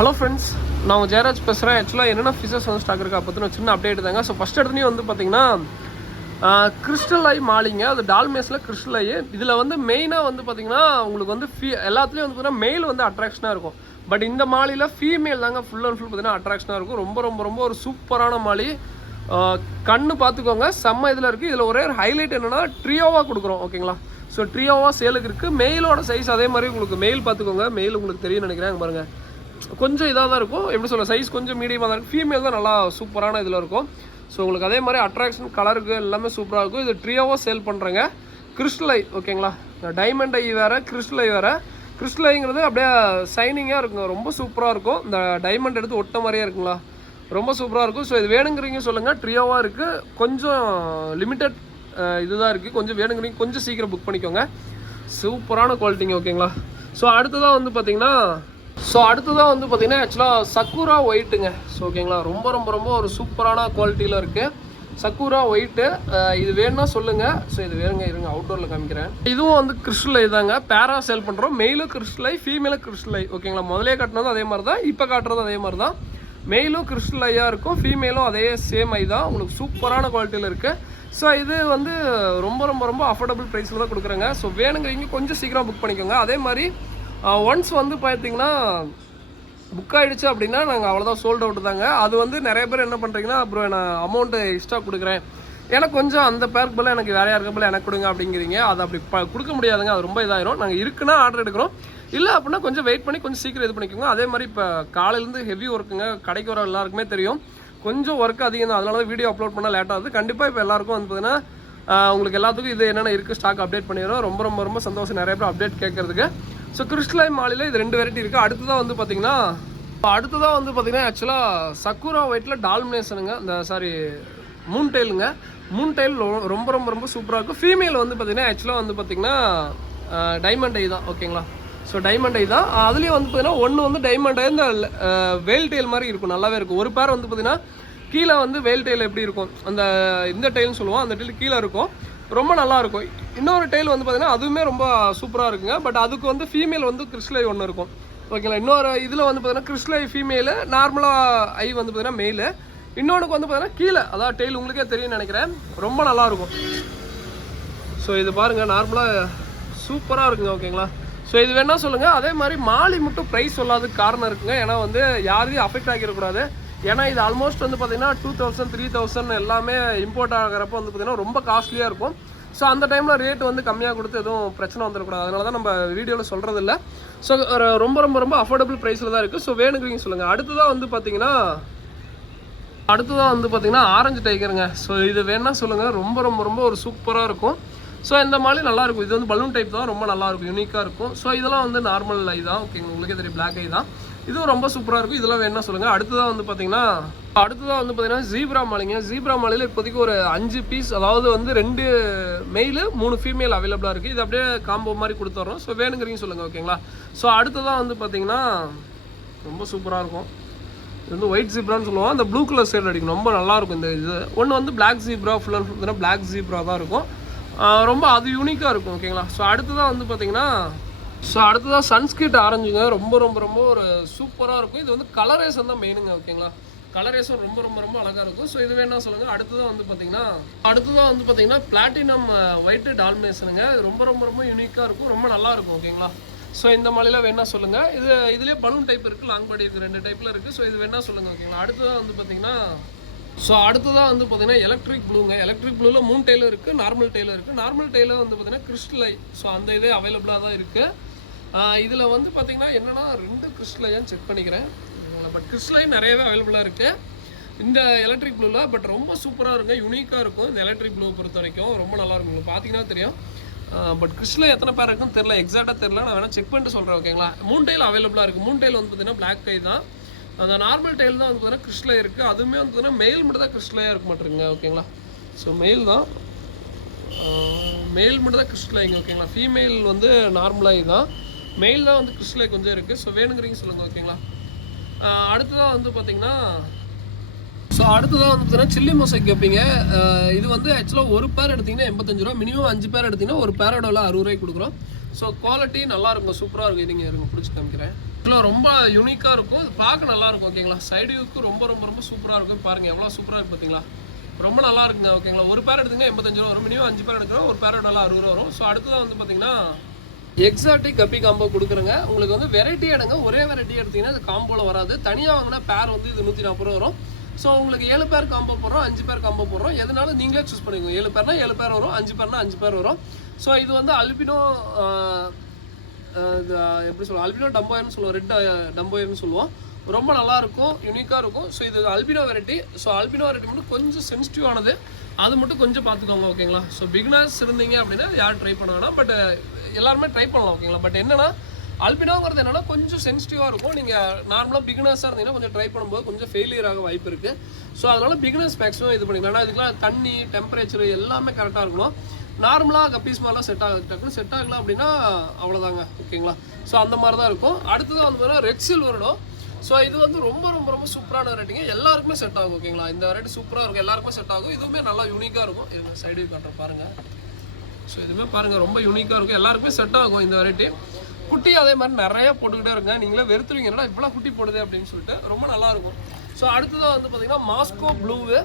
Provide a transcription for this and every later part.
Hello friends, நான் உங்கள் ஜெயராஜ் பேசுகிறேன். ஆக்சுவலாக என்னென்ன ஃபிஷஸ் வந்து ஸ்டாக் இருக்கா பற்றின சின்ன அப்டேட் தாங்க. ஸோ ஃபஸ்ட் எடுத்துனே வந்து பார்த்தீங்கன்னா கிறிஸ்டல் ஐ மாலிங்க, அது டால்மேஸில் கிறிஸ்டல் ஐ. இதில் வந்து மெயினாக வந்து பார்த்தீங்கன்னா உங்களுக்கு வந்து எல்லாத்துலேயும் வந்து பார்த்தீங்கன்னா மெயில் வந்து அட்ராக்ஷனாக இருக்கும். பட் இந்த மாலியில் ஃபீமேல் தாங்க ஃபுல் அண்ட் ஃபுல் பார்த்தீங்கன்னா அட்ராக்ஷனாக இருக்கும். ரொம்ப ரொம்ப ரொம்ப ஒரு சூப்பரான மாலி. கண்ணு பார்த்துக்கோங்க, செம்ம இதில் இருக்குது. இதில் ஒரே ஒரு ஹைலைட் என்னென்னா ட்ரியோவாக கொடுக்குறோம். ஓகேங்களா, ஸோ ட்ரியோவாக சேலுக்கு இருக்குது. மெயிலோட சைஸ் அதே மாதிரி உங்களுக்கு மெயில் பார்த்துக்கோங்க. மெயில் உங்களுக்கு தெரியும் நினைக்கிறேன். பாருங்கள், கொஞ்சம் இதாக தான் இருக்கும். எப்படி சொல்ல, சைஸ் கொஞ்சம் மீடியமாக தான் இருக்கும். ஃபீமேல் தான் நல்லா சூப்பரான இதில் இருக்கும். ஸோ உங்களுக்கு அதே மாதிரி அட்ராக்ஷன் கலருக்கு எல்லாமே சூப்பராக இருக்கும். இது ட்ரியோவாக சேல் பண்ணுறேங்க. கிறிஸ்டல் ஐ, ஓகேங்களா. டைமண்ட் ஐ வேறு, கிறிஸ்டல் ஐ வேறு. கிறிஸ்டல் ஐங்கிறது அப்படியே சைனிங்காக இருக்குங்க, ரொம்ப சூப்பராக இருக்கும். இந்த டைமண்ட் எடுத்து ஒட்ட மாதிரியே இருக்குங்களா, ரொம்ப சூப்பராக இருக்கும். ஸோ இது வேணுங்கிறீங்க சொல்லுங்கள். ட்ரியோவாக இருக்குது, கொஞ்சம் லிமிட்டட் இதுதான் இருக்குது. கொஞ்சம் வேணுங்கிறீங்க கொஞ்சம் சீக்கிரம் புக் பண்ணிக்கோங்க. சூப்பரான குவாலிட்டிங்க, ஓகேங்களா. ஸோ அடுத்ததாக வந்து பார்த்தீங்கன்னா ஆக்சுவலாக சக்குரா ஒயிட்டுங்க. ஸோ ஓகேங்களா, ரொம்ப ரொம்ப ரொம்ப ஒரு சூப்பரான குவாலிட்டியில் இருக்குது சக்குரா ஒயிட்டு. இது வேணும்னா சொல்லுங்கள். ஸோ இது வேணுங்க, இருங்க அவுட்டோரில் காமிக்கிறேன். இதுவும் வந்து கிறிஸ்டல் ஐ தாங்க, பேரா சேல் பண்ணுறோம். மெயிலும் கிறிஸ்டல் ஐ, ஃபீமேலும் கிறிஸ்டல் ஐ. ஓகேங்களா, முதலே காட்டினதும் அதே மாதிரி தான், இப்போ காட்டுறதும் அதே மாதிரி தான். மெயிலும் கிறிஸ்டல் ஐயாக இருக்கும், ஃபீமேலும் அதே சேம் ஐ தான். உங்களுக்கு சூப்பரான குவாலிட்டியில் இருக்குது. ஸோ இது வந்து ரொம்ப ரொம்ப ரொம்ப அஃபோர்டபுள் ப்ரைஸில் தான் கொடுக்குறேங்க. ஸோ வேணுங்கிறீங்க கொஞ்சம் சீக்கிரம் புக் பண்ணிக்கோங்க. அதே மாதிரி ஒன்ஸ் வந்து பார்த்தீங்கன்னா புக் ஆகிடுச்சு அப்படின்னா நாங்கள் அவ்வளோதான், சோல்ட் அவுட் தாங்க. அது வந்து நிறைய பேர் என்ன பண்ணுறீங்கன்னா, அப்புறம் நான் அமௌண்ட்டு எக்ஸ்ட்ரா கொடுக்குறேன், எனக்கு கொஞ்சம் அந்த பேருக்கு போல் எனக்கு வேறையாக இருக்க போல் எனக்கு கொடுங்க அப்படிங்கிறீங்க. அது அப்படி கொடுக்க முடியாதுங்க, அது ரொம்ப இதாயிரும். நாங்கள் இருக்குன்னா ஆர்டர் எடுக்கிறோம், இல்லை அப்படின்னா கொஞ்சம் வெயிட் பண்ணி கொஞ்சம் சீக்கிரம் இது பண்ணிக்கோங்க. அதே மாதிரி இப்போ காலையிலேருந்து ஹெவி ஒர்க்குங்க, கடைக்கு வர எல்லாருக்குமே தெரியும், கொஞ்சம் ஒர்க் அதிகம் தான். அதனால தான் வீடியோ அப்லோட் பண்ணால் லேட் ஆகுது. கண்டிப்பாக இப்போ எல்லாருக்கும் வந்து பார்த்தீங்கன்னா உங்களுக்கு எல்லாத்துக்கும் இது என்னென்ன இருக்குது ஸ்டாக் அப்டேட் பண்ணிடுறோம். ரொம்ப ரொம்ப ரொம்ப சந்தோஷம் நிறைய பேர் அப்டேட் கேட்குறதுக்கு. ஸோ கிறிஸ்டல் ஐ மாலியில் இது 2 வெரைட்டி இருக்குது. அடுத்ததாக வந்து பார்த்தீங்கன்னா ஆக்சுவலாக சக்குரா ஒயிட்டில் டால்மினேஷனுங்க, இந்த மூன் டெயிலுங்க. மூன் டெயில் ரொம்ப ரொம்ப ரொம்ப சூப்பராக இருக்கும். ஃபீமேல் வந்து பார்த்தீங்கன்னா ஆக்சுவலாக வந்து பார்த்தீங்கன்னா டைமண்ட் ஐ தான். ஓகேங்களா, ஸோ டைமண்ட் ஐ தான். அதுலேயும் வந்து பார்த்தீங்கன்னா ஒன்று வந்து டைமண்ட் ஐ இந்த வேல் டெயில் மாதிரி இருக்கும், நல்லாவே இருக்கும். ஒரு பேர் வந்து பார்த்தீங்கன்னா கீழே வந்து வேல் டெயில் எப்படி இருக்கும், இந்த டெயில்னு சொல்லுவோம், அந்த டெயில் கீழே இருக்கும், ரொம்ப நல்லாயிருக்கும். இன்னொரு டெயில் வந்து பார்த்தீங்கன்னா அதுவுமே ரொம்ப சூப்பராக இருக்குங்க. பட் அதுக்கு வந்து ஃபீமேல் வந்து கிறிஸ்டல் ஐ ஒன்று இருக்கும். ஓகேங்களா, இன்னொரு இதில் வந்து பார்த்தீங்கன்னா கிறிஸ்டல் ஐ ஃபீமேலு, நார்மலாக ஐ வந்து பார்த்தீங்கன்னா மெயிலு. இன்னொன்றுக்கு வந்து பார்த்தீங்கன்னா கீழே, அதாவது டெயில் உங்களுக்கே தெரியும்னு நினைக்கிறேன், ரொம்ப நல்லாயிருக்கும். ஸோ இது பாருங்கள், நார்மலாக சூப்பராக இருக்குங்க. ஓகேங்களா, ஸோ இது வேணா சொல்லுங்கள். அதே மாதிரி மாலி மட்டும் ப்ரைஸ் சொல்லாததுக்கு காரணம் இருக்குங்க. ஏன்னா வந்து யாரையும் அஃபெக்ட் ஆகிடக்கூடாது. ஏன்னா இது ஆல்மோஸ்ட் வந்து பார்த்தீங்கன்னா 2000 3000 எல்லாமே இம்போர்ட் ஆகிறப்போ வந்து பார்த்தீங்கன்னா ரொம்ப காஸ்ட்லியாக இருக்கும். ஸோ அந்த டைமில் ரேட்டு வந்து கம்மியாக கொடுத்து எதுவும் பிரச்சனை வந்துடக்கூடாது. அதனால தான் நம்ம வீடியோவில் சொல்கிறதில்ல. ஸோ ரொம்ப ரொம்ப ரொம்ப அஃபோர்டபுள் ப்ரைஸில் தான் இருக்குது. ஸோ வேணுங்கிறீங்க சொல்லுங்கள். அடுத்ததாக வந்து பார்த்தீங்கன்னா ஆரஞ்சு டைகருங்க. ஸோ இது வேணா சொல்லுங்கள், ரொம்ப ரொம்ப ரொம்ப ஒரு சூப்பராக இருக்கும். ஸோ இந்த மாதிரி நல்லாயிருக்கும். இது வந்து பலூன் டைப் தான், ரொம்ப நல்லாயிருக்கும், யூனிக்காக இருக்கும். ஸோ இதெல்லாம் வந்து நார்மல் ஐ தான். ஓகேங்க, உங்களுக்கே தெரியும், பிளாக் ஐ தான். இதுவும் ரொம்ப சூப்பராக இருக்கும். இதெல்லாம் வேணா சொல்லுங்கள். அடுத்ததாக வந்து பார்த்தீங்கன்னா ஜீப்ரா மாலிங்க. ஜீப்ரா மாலியில் இப்போதைக்கு ஒரு 5 பீஸ், அதாவது வந்து 2 மெயிலு 3 ஃபீமேல் அவைலபிளாக இருக்குது. இது அப்படியே காம்போ மாதிரி கொடுத்துட்றோம். ஸோ வேணுங்கிறீங்க சொல்லுங்கள். ஓகேங்களா, ஸோ அடுத்ததாக வந்து பார்த்தீங்கன்னா ரொம்ப சூப்பராக இருக்கும். இது வந்து ஒயிட் ஜீப்ரான்னு சொல்லுவோம், அந்த ப்ளூ கலர் ஷேட் அடிக்கும், ரொம்ப நல்லாயிருக்கும். இந்த இது ஒன்று வந்து black zebra, full and full black zebra தான் இருக்கும். ரொம்ப அது யூனிக்காக இருக்கும். ஓகேங்களா, ஸோ அடுத்ததாக வந்து பார்த்தீங்கன்னா சன்ஸ்கிரிட் ஆரஞ்சுங்க. ரொம்ப ரொம்ப ரொம்ப ஒரு சூப்பராக இருக்கும். இது வந்து கலரேஷன் தான் மெயினுங்க. ஓகேங்களா, கலரேஷன் ரொம்ப ரொம்ப ரொம்ப அழகாக இருக்கும். ஸோ இது வேணா சொல்லுங்கள். அடுத்ததாக வந்து பார்த்தீங்கன்னா பிளாட்டினம் ஒயிட்டு டால்மேஷனுங்க. ரொம்ப ரொம்ப ரொம்ப யூனிக்காக இருக்கும், ரொம்ப நல்லா இருக்கும். ஓகேங்களா, ஸோ இந்த மாதிரிலாம் வேணா சொல்லுங்கள். இதுலேயே பலூன் டைப் இருக்குது, லாங் பாடி இருக்குது, 2 டைப்பில் இருக்குது. ஸோ இது வேணா சொல்லுங்கள். ஓகேங்களா, அடுத்ததாக வந்து பார்த்தீங்கன்னா எலக்ட்ரிக் ப்ளூங்க. எலக்ட்ரிக் ப்ளூவில் 3 டெயிலும் இருக்குது, நார்மல் டெயிலும் இருக்குது. நார்மல் டெயிலில் வந்து பார்த்தீங்கன்னா கிறிஸ்டல் ஐ. ஸோ அந்த இதே அவைலபிளாக தான் இருக்குது. இதில் வந்து பார்த்தீங்கன்னா என்னென்னா 2 கிறிஸ்டல் ஐயான்னு செக் பண்ணிக்கிறேன். பட் கிறிஸ்டல் ஐ நிறையவே அவைலபிளாக இருக்குது இந்த எலக்ட்ரிக் ப்ளூவில். பட் ரொம்ப சூப்பராக இருக்குங்க, யூனிக்காக இருக்கும். இந்த எலக்ட்ரிக் ப்ளூ பொறுத்த வரைக்கும் ரொம்ப நல்லாயிருக்கும். உங்களுக்கு பார்த்தீங்கன்னா தெரியும். பட் கிறிஸ்டல் ஐ எத்தனை பேர் இருக்குன்னு தெரில, எக்ஸாக்டாக தெரில. நான் வேணால் செக் பண்ணிட்டு சொல்கிறேன். ஓகேங்களா, 3 டெயில் அவைலபிளாக இருக்குது. 3 டெயில் வந்து பார்த்தீங்கன்னா பிளாக் ஐ தான். அந்த நார்மல் டெயில் தான் வந்து பார்த்தீங்கன்னா கிறிஸ்டல் ஐ இருக்குது. அதுவுமே வந்து பார்த்தீங்கன்னா மெயில் மட்டும் தான் கிறிஸ்டல் ஐயாக இருக்க மாட்டேங்க. ஓகேங்களா, ஸோ மெயில் மட்டும் தான் கிறிஸ்டல் ஐங்க. ஓகேங்களா, ஃபீமேல் வந்து நார்மல் ஐ தான், மெயில் தான் வந்து கிறிஸ்டல் ஐ கொஞ்சம் இருக்குது. ஸோ வேணுங்கிறீங்க சொல்லுங்கள். ஓகேங்களா, அடுத்ததாக வந்து பார்த்தீங்கன்னா சில்லி மொசைக் கேட்பீங்க. இது வந்து ஆக்சுவலாக ஒரு பேர் எடுத்திங்கன்னா 85 ரூபா, மினிமம் 5 பேர் எடுத்திங்கன்னா ஒரு பேரோட 60 ரூபாய்க்கு கொடுக்குறோம். ஸோ குவாலிட்டி நல்லாயிருக்கும், சூப்பராக இருக்கும். இதுங்க இருங்க பிடிச்சி காமிக்கிறேன். இதில் ரொம்ப யூனிக்காக இருக்கும், இது பார்க்க நல்லா இருக்கும் ஓகேங்களா. சைடு வியூக்கு ரொம்ப ரொம்ப ரொம்ப சூப்பராக இருக்கும். பாருங்கள் எவ்வளோ சூப்பராக இருக்குது பார்த்தீங்களா, ரொம்ப நல்லா இருக்குங்க ஓகேங்களா. ஒரு பேர் எடுத்திங்கன்னா 85 ரூபா வரும், மினிமம் 5 பேர் எடுக்கிறோம், ஒரு பேர் நல்லா 60 ரூபா வரும். ஸோ அடுத்ததான் வந்து பார்த்தீங்கன்னா எக்ஸாட்டிக் கப்பி காம்போ கொடுக்குறேங்க. உங்களுக்கு வந்து வெரைட்டி எடுங்க, ஒரே வெரைட்டி எடுத்திங்கன்னா அது காம்போவில் வராது. தனியாக வாங்கினா பேர் வந்து இது 140 ரூபா வரும். ஸோ உங்களுக்கு 7 பேர் காம்போ போடுறோம், 5 பேர் காம்போ போடுறோம், எதனால நீங்களே சூஸ் பண்ணிக்கோங்க. 7 பேர்னா 7 பேர் வரும், 5 பேர்னா 5 பேர் வரும். ஸோ இது வந்து அல்பினோ இது எப்படி சொல்லுவோம், அல்பினோ டம்போயர்னு சொல்லுவோம், ரெட் டம்போயர்னு சொல்லுவோம். ரொம்ப நல்லாயிருக்கும், யூனிக்காக இருக்கும். ஸோ இது albino variety. So albino variety மட்டும் கொஞ்சம் சென்சிட்டிவானது, அது மட்டும் கொஞ்சம் பார்த்துக்கோங்க ஓகேங்களா. ஸோ பிகினர்ஸ் இருந்தீங்க அப்படின்னா யாரும் ட்ரை பண்ண வேணாம், பட் எல்லாருமே ட்ரை பண்ணலாம் ஓகேங்களா. பட் என்னன்னா அல்பினோங்கிறது என்னன்னா கொஞ்சம் சென்சிட்டிவாக இருக்கும். நீங்கள் நார்மலாக பிகினர்ஸாக இருந்தீங்கன்னா கொஞ்சம் ட்ரை பண்ணும்போது கொஞ்சம் ஃபெயிலியர் ஆக வாய்ப்பு இருக்குது. ஸோ அதனால பிகினர்ஸ் மேக்ஸிமம் இது பண்ணிக்கலாம். ஏன்னா இதுக்கெல்லாம் தண்ணி, டெம்பரேச்சர் எல்லாமே கரெக்டாக இருக்கணும். நார்மலாக கப்பீஸ் மாதிரிலாம் செட் ஆகலாம் அப்படின்னா அவ்வளோதாங்க ஓகேங்களா. ஸோ அந்த மாதிரி தான் இருக்கும். அடுத்தது வந்து ரெட் சில்வரோ. ஸோ இது வந்து ரொம்ப ரொம்ப ரொம்ப சூப்பரான வெரைட்டிங்க, எல்லாருக்குமே செட் ஆகும் ஓகேங்களா. இந்த வெரைட்டி சூப்பராக இருக்கும், எல்லாருக்குமே செட் ஆகும். இதுவுமே நல்லா யூனிக்காக இருக்கும். இது சைடு காட்டுற பாருங்கள். ஸோ இதுவுமே பாருங்கள் ரொம்ப யூனிக்காக இருக்கும், எல்லாருக்குமே செட் ஆகும் இந்த வெரைட்டி. குட்டி அதே மாதிரி நிறையா போட்டுக்கிட்டே இருங்க, நீங்களே வெறுத்துருவீங்கன்னா இவ்வளோ குட்டி போடுது அப்படின்னு சொல்லிட்டு ரொம்ப நல்லாயிருக்கும். ஸோ அடுத்ததாக வந்து பார்த்தீங்கன்னா மாஸ்கோ ப்ளூவு.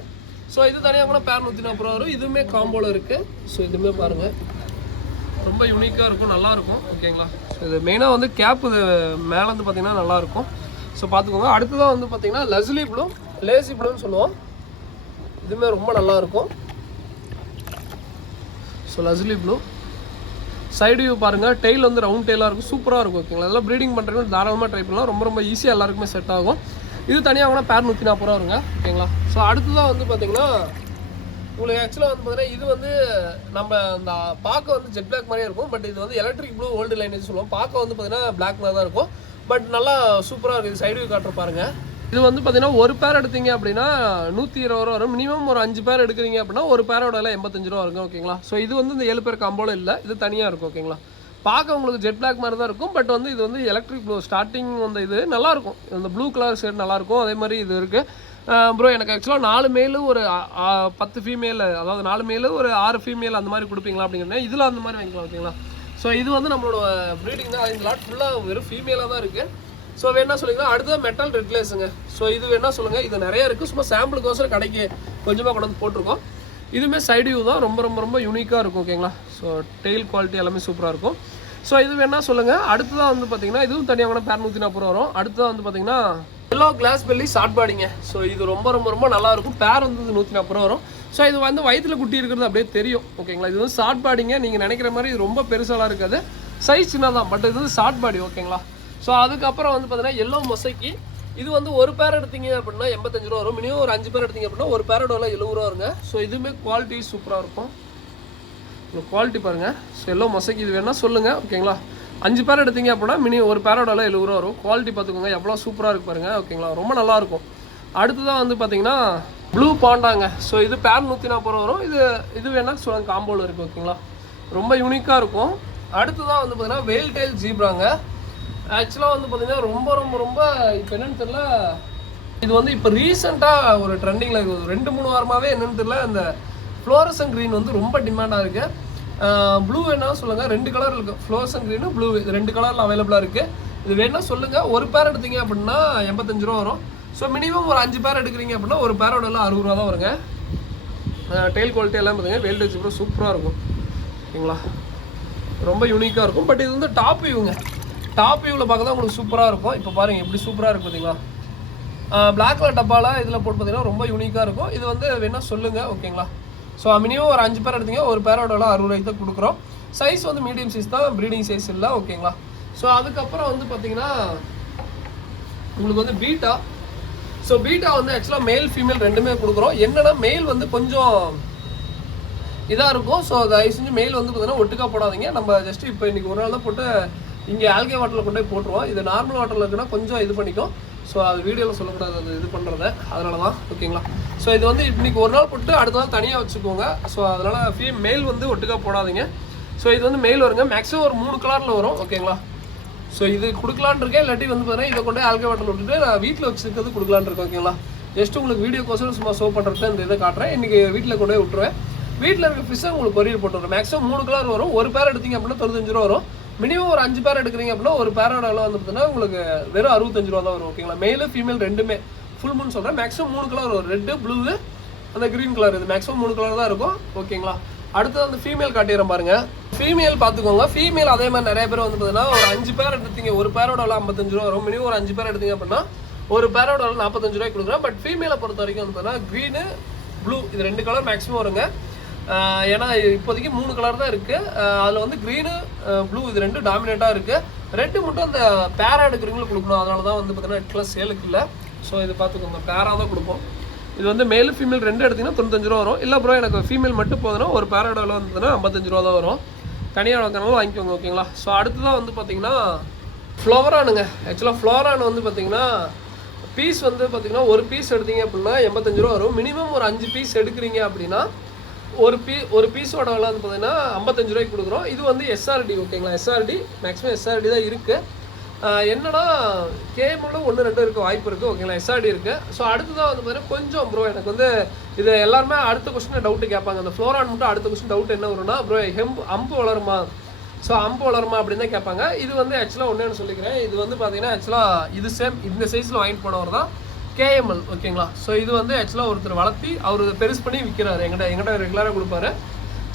ஸோ இது தனியாக கூட பேர் 140 ரூபா வரும். இதுவுமே காம்போவில் இருக்குது. ஸோ இதுவுமே பாருங்கள் ரொம்ப யூனிக்காக இருக்கும், நல்லாயிருக்கும் ஓகேங்களா. இது மெயினாக வந்து கேப் இது மேலே வந்து பார்த்தீங்கன்னா நல்லாயிருக்கும். ஸோ பார்த்துக்கோங்க. அடுத்ததாக வந்து பார்த்தீங்கன்னா லஸ்லி ப்ளூ, லேசி ப்ளூன்னு சொல்லுவோம். இதுவுமே ரொம்ப நல்லாயிருக்கும். So Leslie blue side view பாருங்கள், டெய்ல் வந்து ரவுண்ட் டெய்லாக இருக்கும், சூப்பராக இருக்கும் ஓகேங்களா. அதெல்லாம் ப்ரீடிங் பண்ணுறதுக்கு தாராளமாக ட்ரை பண்ணலாம், ரொம்ப ரொம்ப ஈஸியாக எல்லாருக்குமே செட் ஆகும். இது தனியாக கூட பேர் 140 ரூபா வருங்க ஓகேங்களா. ஸோ அடுத்ததாக வந்து பார்த்தீங்கன்னா உங்களுக்கு ஆக்சுவலாக வந்து பார்த்தீங்கன்னா இது வந்து நம்ம அந்த பார்க்க வந்து ஜெட் பிளாக் மாதிரியே இருக்கும், பட் இது வந்து எலக்ட்ரிக் ப்ளூ ஓல்டு லைனேஜ் சொல்லுவோம். பார்க்க வந்து பார்த்தீங்கன்னா பிளாக் மாதிரி தான் இருக்கும், பட் நல்லா சூப்பராக இருக்குது. இது சைடு வியூ காட்டுற பாருங்கள். இது வந்து பார்த்தீங்கன்னா ஒரு பேர் எடுத்தீங்க அப்படின்னா 120 ரூபா வரும். மினிமம் ஒரு 5 பேர் எடுக்கிறீங்க அப்படின்னா ஒரு பேரோட எல்லாம் 85 ரூபா வருங்க ஓகேங்களா. ஸோ இது வந்து இந்த 7 பேர் காம்போல இல்லை, இது தனியாக இருக்கும் ஓகேங்களா. பார்க்க உங்களுக்கு ஜெட் பிளாக் மாதிரி தான் இருக்கும், பட் வந்து இது வந்து எலக்ட்ரிக் ப்ளூ. ஸ்டார்டிங் வந்து இது நல்லாயிருக்கும், இந்த ப்ளூ கலர் ஷேட் நல்லாயிருக்கும். அதே மாதிரி இது இருக்குது ப்ரோ. எனக்கு ஆக்சுவலாக 4 மேலு ஒரு 10 ஃபீமேல், அதாவது 4 மேலு ஒரு 6 ஃபீமேல் அந்த மாதிரி கொடுப்பீங்களா அப்படிங்கிறேன். இதில் அந்த மாதிரி வாங்கிக்கலாம் ஓகேங்களா. ஸோ இது வந்து நம்மளோட ப்ரீடிங் தான். இந்த லாட் ஃபுல்லாக வெறும் ஃபீமேலாக தான் இருக்குது. ஸோ வேணா சொல்லிங்கன்னா அடுத்தது மெட்டல் ரெட்லேஸுங்க. ஸோ இது வேணா சொல்லுங்கள், இது நிறைய இருக்குது. சும்மா சாம்பிளுக்கோசரம் கடைக்கு கொஞ்சமாக கொண்டு வந்து போட்டிருக்கோம். இதுவுமே சைடு வியூ தான், ரொம்ப ரொம்ப ரொம்ப யூனிக்காக இருக்கும் ஓகேங்களா. ஸோ டெய்ல் குவாலிட்டி எல்லாமே சூப்பராக இருக்கும். ஸோ இது வேணா சொல்லுங்கள். அடுத்ததாக வந்து பார்த்தீங்கன்னா இதுவும் தனியாக கூட பேர் 140 ரூபா வரும். அடுத்ததாக வந்து பார்த்தீங்கன்னா எல்லோ கிளாஸ் பெல்லி ஷார்ட் பாடிங்க. ஸோ இது ரொம்ப ரொம்ப ரொம்ப நல்லாயிருக்கும். பேர் வந்து 140 ரூபா வரும். ஸோ இது வந்து வயிற்றில் குட்டி இருக்கிறது அப்படியே தெரியும் ஓகேங்களா. இது வந்து ஷார்ட் பாடிங்க, நீங்கள் நினைக்கிற மாதிரி இது ரொம்ப பெருசாலாம் இருக்காது, சைஸ் சின்னதான், பட் இது வந்து ஷார்ட் பாடி ஓகேங்களா. ஸோ அதுக்கப்புறம் வந்து பார்த்தீங்கன்னா எல்லோ மொசைக்கு. இது வந்து ஒரு பேர் எடுத்தீங்க அப்படின்னா 85 ரூபா வரும். மினிமம் ஒரு 5 பேர் எடுத்தீங்க அப்படின்னா ஒரு பேரோட 70 ரூபா வருங்க. ஸோ இதுவுமே குவாலிட்டி சூப்பராக இருக்கும், குவாலிட்டி பாருங்கள். ஸோ எல்லோ மொசைக்கு இது வேணால் சொல்லுங்கள் ஓகேங்களா. 5 பேர் எடுத்தீங்க அப்படின்னா மினிமம் ஒரு பேரோட 70 ரூபா வரும். குவாலிட்டி பார்த்துக்கோங்க எவ்வளோ சூப்பராக இருக்கு பாருங்கள் ஓகேங்களா, ரொம்ப நல்லாயிருக்கும். அடுத்ததான் வந்து பார்த்தீங்கன்னா ப்ளூ பாண்டாங்க. ஸோ இது பேர் 140 ரூபா வரும். இது வேணால் சொல்லுங்கள், காம்போவில் இருக்குது ஓகேங்களா, ரொம்ப யூனிக்காக இருக்கும். அடுத்ததான் வந்து பார்த்தீங்கன்னா வேல் டெயில் ஜீப்ராங்க. ஆக்சுவலாக வந்து பார்த்தீங்கன்னா ரொம்ப ரொம்ப ரொம்ப இப்போ என்னென்னு தெரியல, இது வந்து இப்போ ரீசெண்டாக ஒரு ட்ரெண்டிங்கில் இருக்குது, 2-3 வாரமாகவே என்னென்னு தெரியல, இந்த ஃப்ளோரசன் க்ரீன் வந்து ரொம்ப டிமாண்டாக இருக்குது. ப்ளூ வேணா சொல்லுங்கள், 2 கலர் இருக்குது, ஃப்ளோரசன் க்ரீனு ப்ளூ, இது 2 கலரில் அவைலபிளாக இருக்குது. இது வேணா சொல்லுங்கள். ஒரு பேர் எடுத்தீங்க அப்படின்னா 85 ரூபா வரும். ஸோ மினிமம் ஒரு 5 பேர் எடுக்கிறீங்க அப்படின்னா ஒரு பேரோட எல்லாம் 60 ரூபா தான் வருங்க. டெயில் குவாலிட்டி எல்லாம் பார்த்தீங்கன்னா வேல் டெயில் ஜீப்ரா சூப்பராக இருக்கும் ஓகேங்களா, ரொம்ப யூனிக்காக இருக்கும். பட் இது வந்து டாப் வியூங்க, டாப் வியூவில் பார்க்க தான் உங்களுக்கு சூப்பராக இருக்கும். இப்போ பாருங்கள் எப்படி சூப்பராக இருக்குது பார்த்தீங்களா. பிளாக் கலர் டப்பாவில் இதில் போட்டு பார்த்தீங்கன்னா ரொம்ப யூனிக்காக இருக்கும். இது வந்து வேணால் சொல்லுங்கள் ஓகேங்களா. ஸோ மினிமம் ஒரு 5 பேர் எடுத்தீங்க ஒரு பேரோட 60 ரூபாய்க்கு தான் கொடுக்குறோம். சைஸ் வந்து மீடியம் சைஸ் தான், ப்ரீடிங் சைஸ் இல்லை ஓகேங்களா. ஸோ அதுக்கப்புறம் வந்து பார்த்தீங்கன்னா உங்களுக்கு வந்து பீட்டா. ஸோ பீட்டா வந்து ஆக்சுவலாக மேல் ஃபீமேல் ரெண்டுமே கொடுக்குறோம். என்னென்னா மெயில் வந்து கொஞ்சம் இதாக இருக்கும். ஸோ தயவு செஞ்சு மெயில் வந்து பார்த்தீங்கன்னா ஒட்டுக்கா போடாதீங்க. நம்ம ஜஸ்ட்டு இப்போ இன்றைக்கி ஒரு நாள் தான் போட்டு இங்கே ஆல்கே வாட்டரில் கொண்டு போய் போட்டுருவோம். இது நார்மல் வாட்டரில் இருக்குன்னா கொஞ்சம் இது பண்ணிக்கும். ஸோ அது வீடியோவில் சொல்லக்கூடாது, அது இது பண்ணுறத, அதனால தான் ஓகேங்களா. ஸோ இது வந்து இன்றைக்கி ஒரு நாள் போட்டு அடுத்த நாள் தனியாக வச்சுக்கோங்க. ஸோ அதனால் மெயில் வந்து ஒட்டுக்கா போடாதீங்க. ஸோ இது வந்து மெயில் வருங்க, மேக்ஸிமம் ஒரு 3 கலரில் வரும் ஓகேங்களா. ஸோ இது கொடுக்கலான்னு இருக்கேன், இல்லாட்டி வந்து பார்த்தீங்கன்னா இதை கொண்டு ஆல்கே வாட்டரில் விட்டுட்டு நான் வீட்டில் வச்சுருக்கிறது கொடுக்கலான்னு இருக்கேன் ஓகேங்களா. ஜஸ்ட் உங்களுக்கு வீடியோக்கோசரம் சும்மா ஷோ பண்ணுறது இந்த இதை காட்டுறேன். இன்றைக்கி வீட்டில் கொண்டு போய் விட்டுருவேன். வீட்டில் இருக்க ஃபிஷ்ஷை உங்களுக்கு கொரியர் போட்டு வரும். மேக்ஸிமம் 3 கலர் வரும். ஒரு பேர் எடுத்தீங்க அப்படின்னா 95 ரூபா வரும். மினிமம் ஒரு 5 பேர் எடுக்கிறீங்க அப்படின்னா ஒரு பேரோட விலை வந்து பார்த்தீங்கன்னா உங்களுக்கு வெறும் 65 ரூபா தான் வரும் ஓகேங்களா. மேலு ஃபீமேல் ரெண்டுமே ஃபுல் மூன் சொல்கிறேன். மேக்ஸிமம் 3 கலர் வரும், ரெட்டு ப்ளூ அந்த க்ரீன் கலர், இது மேக்ஸிமம் 3 கலர் தான் இருக்கும் ஓகேங்களா. அடுத்தது வந்து ஃபீமேல் காட்டிடுறேன் பாருங்க. ஃபீமேல் பார்த்துக்கோங்க. ஃபீமேல் அதே மாதிரி நிறைய பேர் வந்து பார்த்தீங்கன்னா ஒரு 5 பேர் எடுத்தீங்க, ஒரு பேரோட விலை 55 ரூபா வரும். மினிமம் ஒரு 5 பேர் எடுத்தீங்க அப்படின்னா ஒரு பேரோட விலை 45 ரூபாய்க்கு கொடுக்குறேன். பட் ஃபீமேலை பொறுத்த வரைக்கும் வந்து பார்த்தீங்கன்னா க்ரீனு ப்ளூ இது 2 கலர் மேக்ஸிமம் வருங்க. ஏன்னா இப்போதைக்கு 3 கலர் தான் இருக்குது. அதில் வந்து க்ரீனு ப்ளூ இது 2 டாமினேட்டாக இருக்குது. ரெட்டு மட்டும் அந்த பேரா எடுக்கிறவங்களுக்கு கொடுக்கணும். அதனால தான் வந்து பார்த்தீங்கன்னா நெட் கிளாஸ் சேலுக்கு இல்லை. ஸோ இது பார்த்துக்கோங்க, பேரா தான் கொடுப்போம். இது வந்து மேல் ஃபீமேல் 2 எடுத்திங்கன்னா 95 ரூபா வரும். இல்லை ப்ரோ எனக்கு ஃபீமேல் மட்டும் போதுன்னா ஒரு பேரோட விலை வந்துன்னா 55 ரூபா தான் வரும். தனியாக வளர்க்கறனாலும் வாங்கிக்கோங்க ஓகேங்களா. ஸோ அடுத்ததான் வந்து பார்த்தீங்கன்னா ஃப்ளவரானுங்க. ஆக்சுவலாக ஃப்ளவரான் வந்து பார்த்தீங்கன்னா பீஸ் வந்து பார்த்தீங்கன்னா ஒரு பீஸ் எடுத்தீங்க அப்படின்னா 85 ரூபா வரும். மினிமம் ஒரு 5 பீஸ் எடுக்கிறீங்க அப்படின்னா ஒரு பீஸோட விலை வந்து பார்த்தீங்கன்னா 55 ரூபாய்க்கு கொடுக்குறோம். இது வந்து எஸ்ஆர்டி ஓகேங்களா. எஸ்ஆர்டி மேக்ஸிமம் எஸ்ஆர்டி தான் இருக்குது. என்னன்னா கேமில் 1-2 இருக்க வாய்ப்பு இருக்குது ஓகேங்களா. எஸ்ஆர்டி இருக்குது. ஸோ அடுத்ததான் வந்து பார்த்தீங்கன்னா கொஞ்சம் ப்ரோ எனக்கு வந்து இது எல்லாருமே அடுத்த கொஸ்டின் டவுட்டு கேட்பாங்க. அந்த ஃப்ளோரான் மட்டும் அடுத்த கொஸ்டின் டவுட் என்ன வரும்னா ப்ரோ அம்பு வளருமா, ஸோ அம்பு வளருமா அப்படின்னு தான் கேட்பாங்க. இது வந்து ஆக்சுவலாக ஒன்று சொல்லிக்கிறேன். இது வந்து பார்த்தீங்கன்னா ஆக்சுவலாக இது சேம் இந்த சைஸில் வாங்கிட்டு போனவர் தான் கேஎம்எல் ஓகேங்களா. ஸோ இது வந்து ஆக்சுவலாக ஒருத்தர் வளர்த்தி அவர் பெருசு பண்ணி விற்கிறாரு. எங்கிட்ட ரெகுலராக கொடுப்பாரு.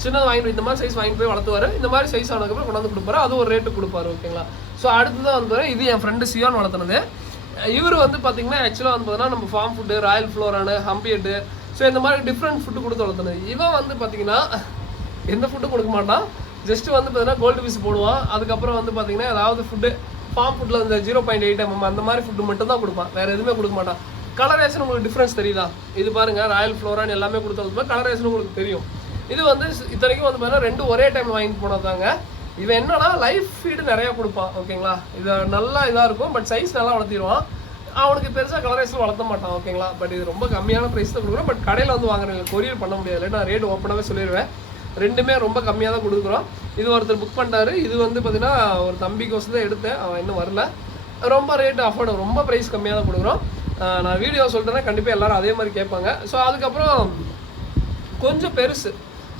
சின்னது வாங்கிட்டு இந்த மாதிரி சைஸ் வாங்கிட்டு போய் வளர்த்துவார். இந்த மாதிரி சைஸ் ஆனதுக்கப்புறம் கொண்டாந்து கொடுப்பாரு. அது ஒரு ரேட்டு கொடுப்பாரு ஓகேங்களா. ஸோ அடுத்ததான் வந்து இது என் ஃப்ரெண்டு சியான் வளர்த்துனது. இவர் வந்து பார்த்தீங்கன்னா ஆக்சுவலாக வந்து பார்த்தீங்கன்னா நம்ம ஃபார்ம் ஃபுட்டு, ராயல் ஃப்ளோரானு, ஹம்பியட்டு, ஸோ இந்த மாதிரி டிஃப்ரெண்ட் ஃபுட்டு கொடுத்து வளர்த்துனது. இவன் வந்து பார்த்தீங்கன்னா எந்த ஃபுட்டும் கொடுக்க மாட்டான். ஜஸ்ட்டு வந்து பார்த்தீங்கன்னா கோல்டு பீஸ் போடுவான். அதுக்கப்புறம் வந்து பார்த்தீங்கன்னா ஏதாவது ஃபுட்டு ஃபார்ம் ஃபுட்டில் இந்த 0.8 mm அந்த மாதிரி ஃபுட்டு மட்டும் தான் கொடுப்பான், வேறு எதுவுமே கொடுக்க மாட்டான். கலரேஷன் உங்களுக்கு டிஃப்ரென்ஸ் தெரியுதா? இது பாருங்கள், ராயல் ஃப்ளோரான் எல்லாமே கொடுத்தது கலரேஷன் உங்களுக்கு தெரியும். இது வந்து இத்தனைக்கும் வந்து பார்த்தீங்கன்னா 2 ஒரே டைம் வாங்கிட்டு போனதாங்க. இவன் என்னன்னா லைஃப் ஃபீடு நிறையா கொடுப்பான் ஓகேங்களா. இது நல்லா இதாக இருக்கும், பட் சைஸ் நல்லா வளர்த்திடுவான். அவனுக்கு பெருசாக கலரேஷன் வளர்த்த மாட்டான் ஓகேங்களா. பட் இது ரொம்ப கம்மியான ப்ரைஸ் தான் கொடுக்குறோம். பட் கடையில் வந்து வாங்குறேன், கொரியர் பண்ண முடியாது. நான் ரேட் ஓப்பனாகவே சொல்லிடுவேன். ரெண்டுமே ரொம்ப கம்மியாக தான் கொடுக்குறோம். இது ஒருத்தர் புக் பண்ணிட்டாரு. இது வந்து பார்த்தீங்கன்னா ஒரு தம்பிக்கோசம் தான் எடுத்தேன், அவன் இன்னும் வரல. ரொம்ப ரேட்டு அஃபோர்டு, ரொம்ப ப்ரைஸ் கம்மியாக தான் கொடுக்குறோம். நான் வீடியோ சொல்கிறேன்னா கண்டிப்பாக எல்லோரும் அதே மாதிரி கேட்பாங்க. ஸோ அதுக்கப்புறம் கொஞ்சம் பெருசு.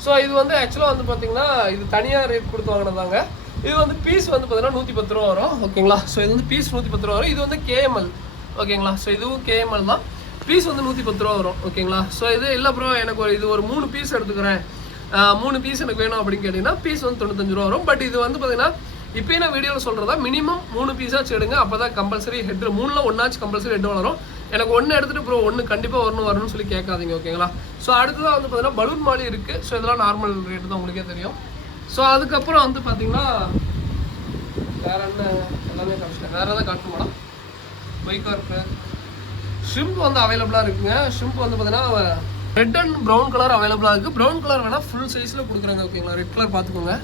ஸோ இது வந்து ஆக்சுவலாக வந்து பார்த்தீங்கன்னா இது தனியாக ரேட் கொடுத்து வாங்கினதாங்க. இது வந்து பீஸ் வந்து பார்த்தீங்கன்னா 110 ரூபா வரும் ஓகேங்களா. ஸோ இது வந்து பீஸ் 110 ரூபா வரும். இது வந்து கேஎம்எல் ஓகேங்களா. ஸோ இதுவும் கேஎம்எல் தான். பீஸ் வந்து 110 ரூபா வரும் ஓகேங்களா. ஸோ இது இல்லை ப்ரோ எனக்கு இது ஒரு 3 பீஸ் எடுத்துக்கிறேன், 3 பீஸ் எனக்கு வேணும் அப்படின்னு கேட்டிங்கன்னா பீஸ் வந்து 95 ரூபா வரும். பட் இது வந்து பார்த்தீங்கன்னா இப்போ நான் வீடியோவில் சொல்கிறதா மினிமம் 3 பீஸாச்சும் எடுங்க. அப்போ தான் கம்பல்சரி ஹெட் 3ல் 1 கம்பல்சரி ஹெட் வளரும். எனக்கு 1 எடுத்துகிட்டு ப்ரோ 1 கண்டிப்பாக வரணும்னு சொல்லி கேட்காதீங்க ஓகேங்களா. ஸோ அடுத்ததான் வந்து பார்த்தீங்கன்னா பலூன் மாலி இருக்குது. ஸோ இதெல்லாம் நார்மல் ரேட்டு தான், உங்களுக்கே தெரியும். ஸோ அதுக்கப்புறம் வந்து பார்த்தீங்கன்னா வேறு என்ன எல்லாமே காமிச்சிட்டேன். வேறு எதாவது காட்டணுமாடா? பைக்கார்க்கு ஷ்ரிம்ப் வந்து அவைலபிளாக இருக்குங்க. ஷ்ரிம்ப் வந்து பார்த்தீங்கன்னா ரெட் அண்ட் ப்ரௌன் கலர் அவைலபிளாக இருக்குது. ப்ரௌன் கலர் வேணால் ஃபுல் சைஸில் கொடுக்குறாங்க ஓகேங்களா. ரெட் கலர் பார்த்துக்கோங்க,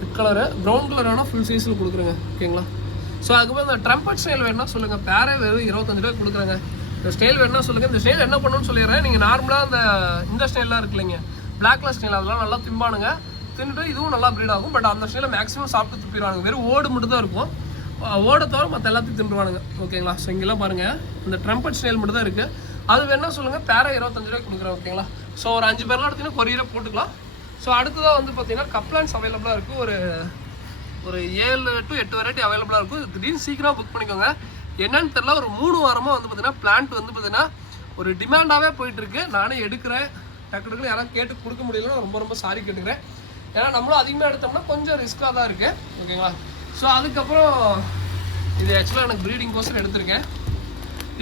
ரெட் கலரு. ப்ரௌன் கலர் வேணால் ஃபுல் சைஸில் கொடுக்குறேங்க ஓகேங்களா. ஸோ அதுக்கப்புறம் இந்த ட்ரம்பட் ஸ்டைல் வேணுன்னா சொல்லுங்கள். பேரே வெறும் 25 ரூபாய் கொடுக்குறாங்க. இந்த ஸ்டைல் வேணுன்னா சொல்லுங்கள். இந்த ஸ்டைல் என்ன பண்ணணும்னு சொல்லிடுறேன். நீங்கள் நார்மலாக இந்த ஸ்டைல்லாம் இருக்கு இல்லைங்க, பிளாக் கலர் ஸ்டைல், அதெல்லாம் நல்லா திம்பானுங்க. தின்னுட்டு இதுவும் நல்லா ப்ரீட் ஆகும். பட் அந்த ஸ்டைலில் மேக்ஸிமம் சாப்பிட்டு துப்பிடுவானுங்க. வெறும் ஓடு மட்டும் தான் இருக்கும். ஓட தவிர மற்ற எல்லாத்தையும் தின்றுவானுங்க ஓகேங்களா. ஸோ இங்கெல்லாம் பாருங்கள், இந்த ட்ரம்பட் ஸ்டைல் மட்டும் தான் இருக்குது. அது வேணா சொல்லுங்கள். பேரா 25 ரூபாய்க்கு கொடுக்குறேன் ஓகேங்களா. ஸோ ஒரு 5 பேர்லாம் எடுத்தீங்கன்னா கொரியரை போட்டுக்கலாம். ஸோ அடுத்ததாக வந்து பார்த்தீங்கன்னா கப்லான்ஸ் அவைலபிளாக இருக்குது. ஒரு 7 to 8 வெரைட்டி அவைலபிளாக இருக்கும். திடீர்னு சீக்கிரமாக புக் பண்ணிக்கோங்க. என்னன்னு தெரியல, ஒரு 3 வாரமாக வந்து பார்த்தீங்கன்னா பிளான்ட் வந்து பார்த்தீங்கன்னா ஒரு டிமாண்டாகவே போயிட்டுருக்கு. நானே எடுக்கிறேன். டக்குனு யாராவது கேட்டு கொடுக்க முடியலன்னா ரொம்ப சாரி கேட்டுக்கிறேன். ஏன்னா நம்மளும் அதிகமாக எடுத்தோம்னா கொஞ்சம் ரிஸ்க்காக தான் இருக்குது ஓகேங்களா. ஸோ அதுக்கப்புறம் இது ஆக்சுவலாக எனக்கு ப்ரீடிங் கோசம் எடுத்திருக்கேன்.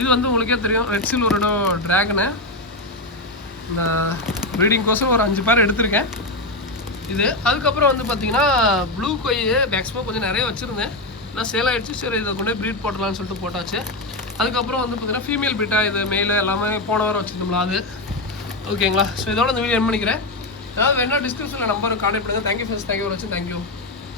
இது வந்து உங்களுக்கே தெரியும், ரெட் சில்வரோட ட்ராகனு. இந்த ப்ரீடிங் கோசம் ஒரு 5 பேர் எடுத்திருக்கேன். இது அதுக்கப்புறம் வந்து பார்த்தீங்கன்னா ப்ளூ கொய் மேக்ஸிமம் கொஞ்சம் நிறைய வச்சுருந்தேன். நான் சேல் ஆகிடுச்சு. சரி இதை கொண்டு போய் ப்ரீட் போட்டலான்னு சொல்லிட்டு போட்டாச்சு. அதுக்கப்புறம் வந்து பார்த்தீங்கன்னா ஃபீமேல் பீட்டா, இது மெயில் எல்லாமே போன வாரம் வச்சுருந்தோம்ல அது ஓகேங்களா. ஸோ இதோட இந்த வீடியோ என் பண்ணிக்கிறேன். ஏதாவது வேணால் டிஸ்கிரிப்ஷனில் நம்பர் கான்டெக்ட் பண்ணுங்கள். தேங்க்யூ ஃப்ரெண்ட்ஸ், தேங்க்யூ ஃபார் வாட்சிங், தேங்க்யூ.